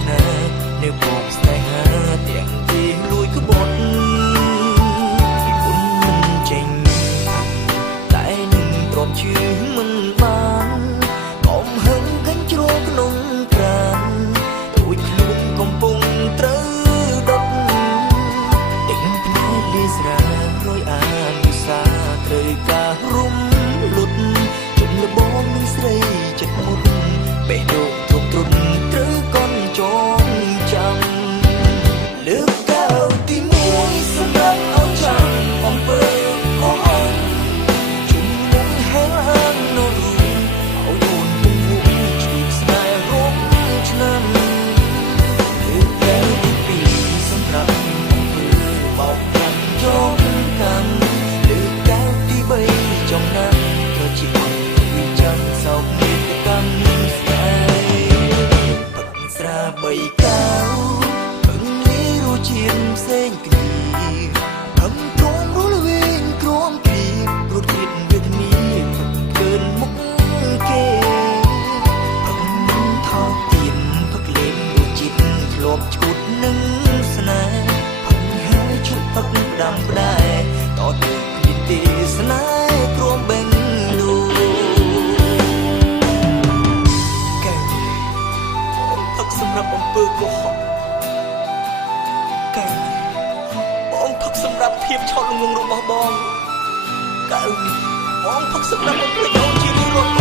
ថ្នានៅបងស្នេហាទាំងទីលួយក្បត់ពីមុនមិនចេញតែនឹងព្រមជឿមិនបានកុំហឹងកាញ់ជ្រោក្នុងប្រាណរួចខ្លួនកំពុងត្រូវដុតទាំងភ្នែកលាស្រារយអានវិសាត្រូវការរំលត់ជុំលបងនឹងស្រីចិត្តមុតបេះដូងទ្រុំទ្រុនត្រូវកន់ចងចាំលើកកៅទីមួយសម្រាប់អោចាំអំពើខុសជុំមុខហែងហាងនៅរូបអោយូនពុំវងជួបស្នេហ៍រំឆ្នាំលើកកៅទីពីរសម្រាប់អំពើបោកប្រាស់ចងកម្មលើកកៅទីបីចង់ណាស់ក៏ជាអត់វិចាំសោកនាដកម្មស្នេហ៍ទឹកស្រាបីកៅពឹងលីរសជាតិផ្សេងគ្នាហឹមទ្រាំរលវិញក្រំគ្រីរត់ទៀតវេទនាកើនមុខគេពឹងថោកទៀនផឹកលេងរសជាតិធ្លាប់ឈុតនឹងស្នេហ៍ផឹងហើយឈុតផឹកផ្ដាំផ្ដែតទៅគ្មានទេស្នេហ៍ក្រំបេងលូកែវទឹកសម្រាប់អំពើកុហកកែវបងផឹកសម្រាប់ភាពឆោតល្ងង់របស់បងកែវបងផឹកសម្រាប់អំពើអូនជាទីរត់